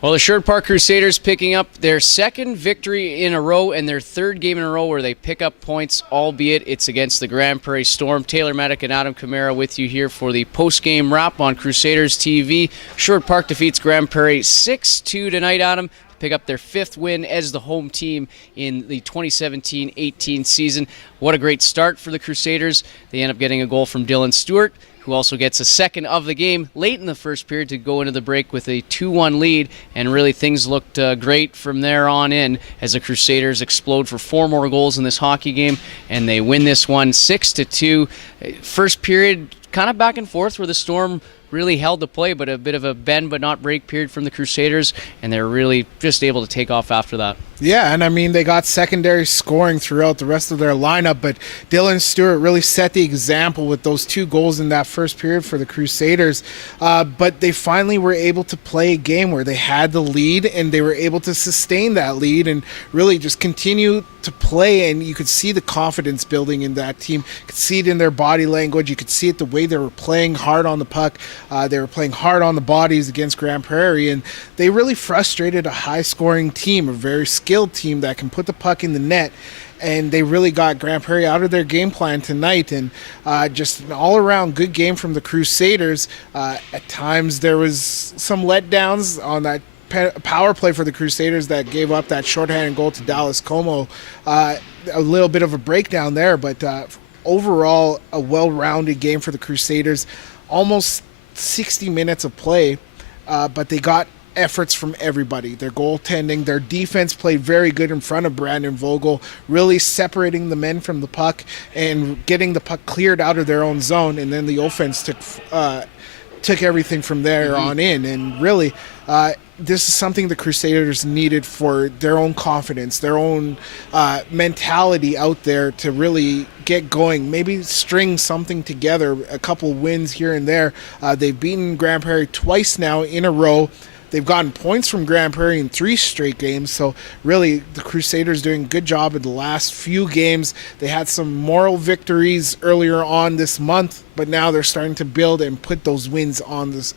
Well, the Sherwood Park Crusaders picking up their second victory in a row and their third game in a row where they pick up points, albeit it's against the Grande Prairie Storm. Taylor Medak and Adam Kamara with you here for the post-game wrap on Crusaders TV. Sherwood Park defeats Grande Prairie 6-2 tonight, Adam, to pick up their fifth win as the home team in the 2017-18 season. What a great start for the Crusaders. They end up getting a goal from Dylan Stewart, who also gets a second of the game late in the first period to go into the break with a 2-1 lead, and really things looked great from there on in as the Crusaders explode for 4 more goals in this hockey game, and they win this one 6-2. First period kind of back and forth where the Storm really held the play, but a bit of a bend but not break period from the Crusaders, and they're really just able to take off after that. Yeah, and I mean, they got secondary scoring throughout the rest of their lineup, but Dylan Stewart really set the example with those 2 goals in that first period for the Crusaders. But they finally were able to play a game where they had the lead, and they were able to sustain that lead and really just continue to play, and you could see the confidence building in that team. You could see it in their body language. You could see it the way they were playing hard on the puck. They were playing hard on the bodies against Grande Prairie, and they really frustrated a high-scoring team, a very skilled team that can put the puck in the net. And they really got Grande Prairie out of their game plan tonight, and just an all-around good game from the Crusaders. At times there was some letdowns on that power play for the Crusaders that gave up that shorthanded goal to Dallas Como. A little bit of a breakdown there, but overall a well-rounded game for the Crusaders. Almost 60 minutes of play, but they got efforts from everybody. Their goaltending, their defense played very good in front of Brandon Vogel, really separating the men from the puck and getting the puck cleared out of their own zone, and then the offense took everything from there on in. And really, this is something the Crusaders needed for their own confidence, their own mentality out there to really get going, maybe string something together, a couple wins here and there. They've beaten Grande Prairie twice now in a row. They've gotten points from Grande Prairie in 3 straight games, so really the Crusaders doing a good job in the last few games. They had some moral victories earlier on this month, but now they're starting to build and put those wins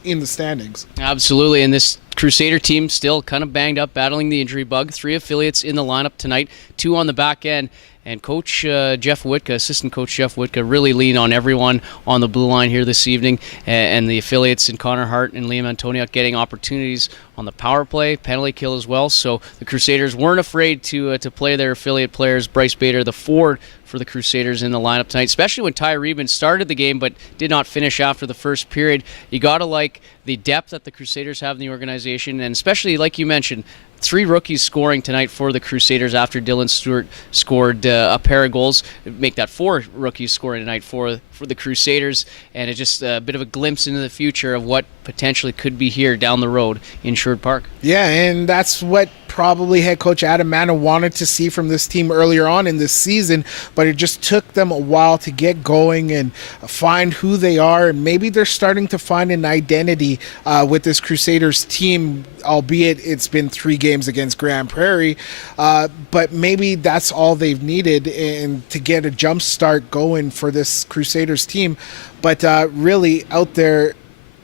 in the standings. Absolutely, and this Crusader team still kind of banged up, battling the injury bug. 3 affiliates in the lineup tonight, 2 on the back end. And Coach Jeff Witka, Assistant Coach Jeff Witka, really leaned on everyone on the blue line here this evening, and the affiliates in Connor Hart and Liam Antoniuk getting opportunities on the power play, penalty kill as well. So the Crusaders weren't afraid to play their affiliate players. Bryce Bader, the forward for the Crusaders, in the lineup tonight, especially when Ty Reben started the game but did not finish after the first period. You got to like the depth that the Crusaders have in the organization, and especially, like you mentioned, 3 rookies scoring tonight for the Crusaders after Dylan Stewart scored a pair of goals. Make that 4 rookies scoring tonight for the Crusaders, and it's just a bit of a glimpse into the future of what potentially could be here down the road in Sherwood Park. Yeah, and that's what probably head coach Adam Manna wanted to see from this team earlier on in this season, but it just took them a while to get going and find who they are, and maybe they're starting to find an identity with this Crusaders team, albeit it's been 3 games against Grande Prairie, but maybe that's all they've needed and to get a jump start going for this Crusaders team. But really out there,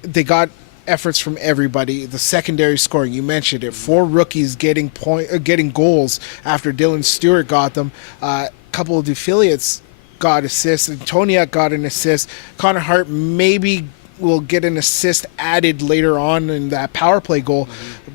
they got efforts from everybody. The secondary scoring, you mentioned it, 4 rookies getting goals after Dylan Stewart got them. A couple of the affiliates got assists. Antoniuk got an assist. Connor Hart maybe will get an assist added later on in that power play goal.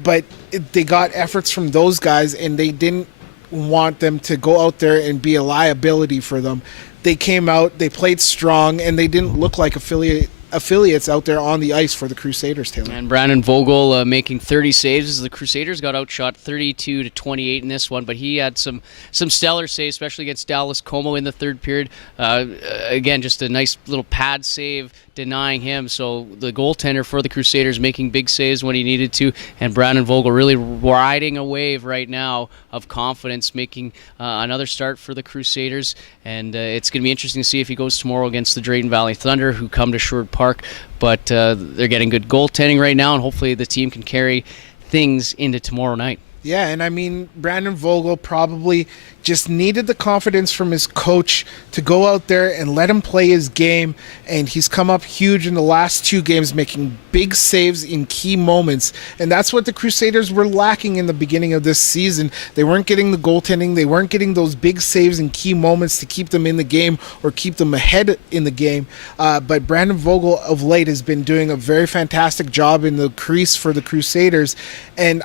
But they got efforts from those guys, and they didn't want them to go out there and be a liability for them. They came out, they played strong, and they didn't look like affiliates out there on the ice for the Crusaders, Taylor. And Brandon Vogel making 30 saves as the Crusaders got outshot 32-28 in this one, but he had some stellar saves, especially against Dallas Como in the third period. Again, just a nice little pad save denying him. So the goaltender for the Crusaders making big saves when he needed to, and Brandon Vogel really riding a wave right now of confidence, making another start for the Crusaders. And it's going to be interesting to see if he goes tomorrow against the Drayton Valley Thunder, who come to Sherwood Park. But they're getting good goaltending right now, and hopefully the team can carry things into tomorrow night. Yeah, and I mean, Brandon Vogel probably just needed the confidence from his coach to go out there and let him play his game. And he's come up huge in the last two games, making big saves in key moments. And that's what the Crusaders were lacking in the beginning of this season. They weren't getting the goaltending, they weren't getting those big saves in key moments to keep them in the game or keep them ahead in the game. But Brandon Vogel of late has been doing a very fantastic job in the crease for the Crusaders. And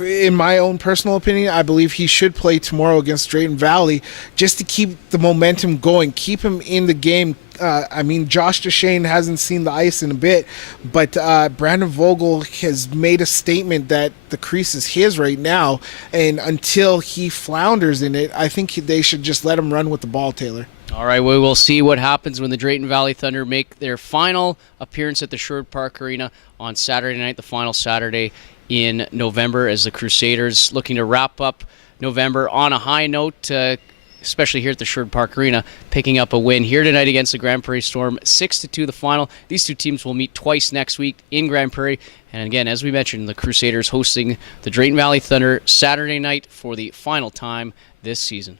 in my own personal opinion, I believe he should play tomorrow against Drayton Valley just to keep the momentum going, keep him in the game. I mean, Josh Duchesne hasn't seen the ice in a bit, but Brandon Vogel has made a statement that the crease is his right now, and until he flounders in it, I think they should just let him run with the ball, Taylor. All right, we will see what happens when the Drayton Valley Thunder make their final appearance at the Sherwood Park Arena on Saturday night, the final Saturday in November, as the Crusaders looking to wrap up November on a high note, especially here at the Sherwood Park Arena, picking up a win here tonight against the Grande Prairie Storm, 6-2 the final. These two teams will meet twice next week in Grande Prairie. And again, as we mentioned, the Crusaders hosting the Drayton Valley Thunder Saturday night for the final time this season.